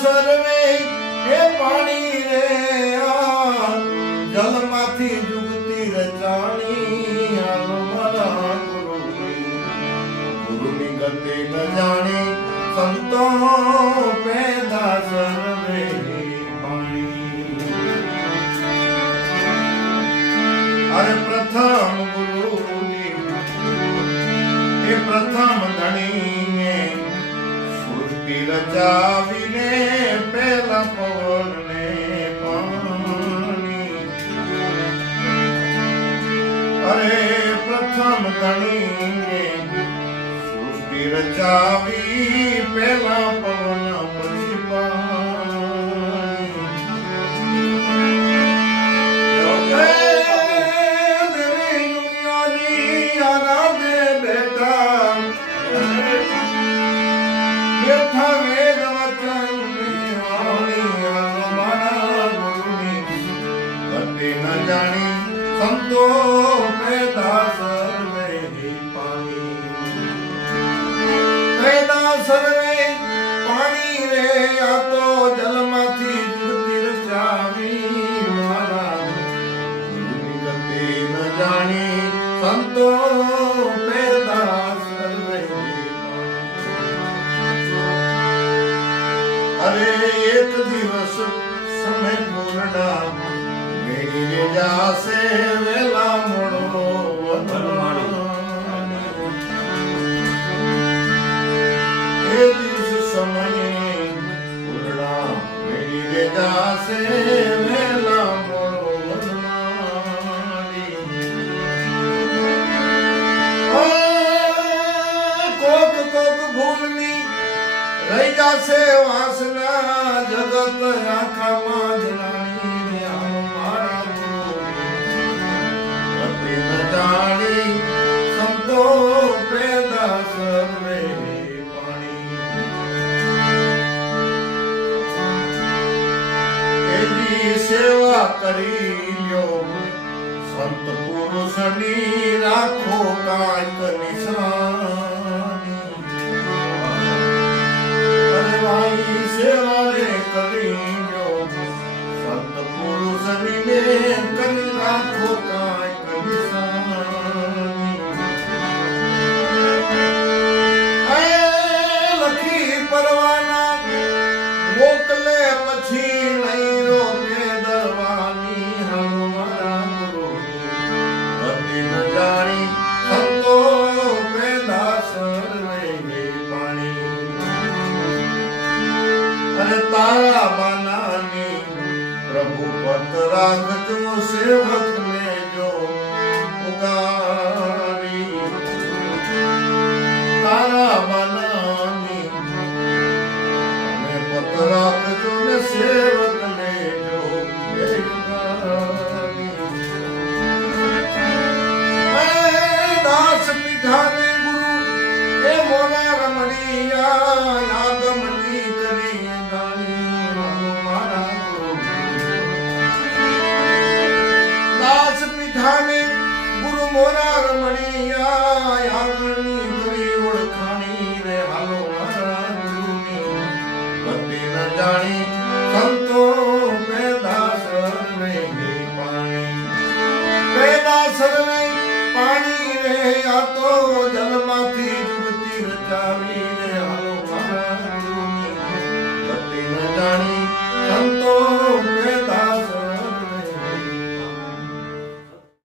सर्वे हे पाणी रे जल माथी जुगती रचाणी मारा गुरु नी गति न जाने संतो पैदा सर्वे पाणी। अरे प्रथम गुरु ये प्रथम धनी सृष्टि रचावीने पहला पवन ने पानी। अरे प्रथम धनी सृष्टि रचावी पहला पवन પછી संतो पैदा सर्वे पानी। पैदा सर्वे पानी रे आ तो जल माथी जुगती रचावी मारा गति न जानी संतो पैदा सर्वे पानी। अरे एक दिवस समय पूर्णा मेरी जासे वेला मोड़ो ए दिवस समय पूर्णा मेरी जासे वेला मोड़ो कोक कोक भूलनी रही जासे वासना जगत आखा मांझना संतो पैदा सर्वे पानी। एदी सेवा करी लो संत पुरुषनी राखो कांक निशानी। अरे भाई सेवा रे करी लो संत पुरुषनी ने कर राखो कांक परवाना मोकले पछी नहीं रोके दरवानी हमारा गुरु गति न जानी संतो पैदा सर्वे पानी। अरे तारा बनानी प्रभु पत राख जो सेवक ने जो उगारी। तारा बनानी राख जो ने सेवक ने जो दास पिठाने गुरु ए मोरा रमणिया यागमनी करी गानी मारा गुरु। दास पिठाने गुरु मोरा रमणिया यागमनी करी ओळखाणी रे हालो मारा जानी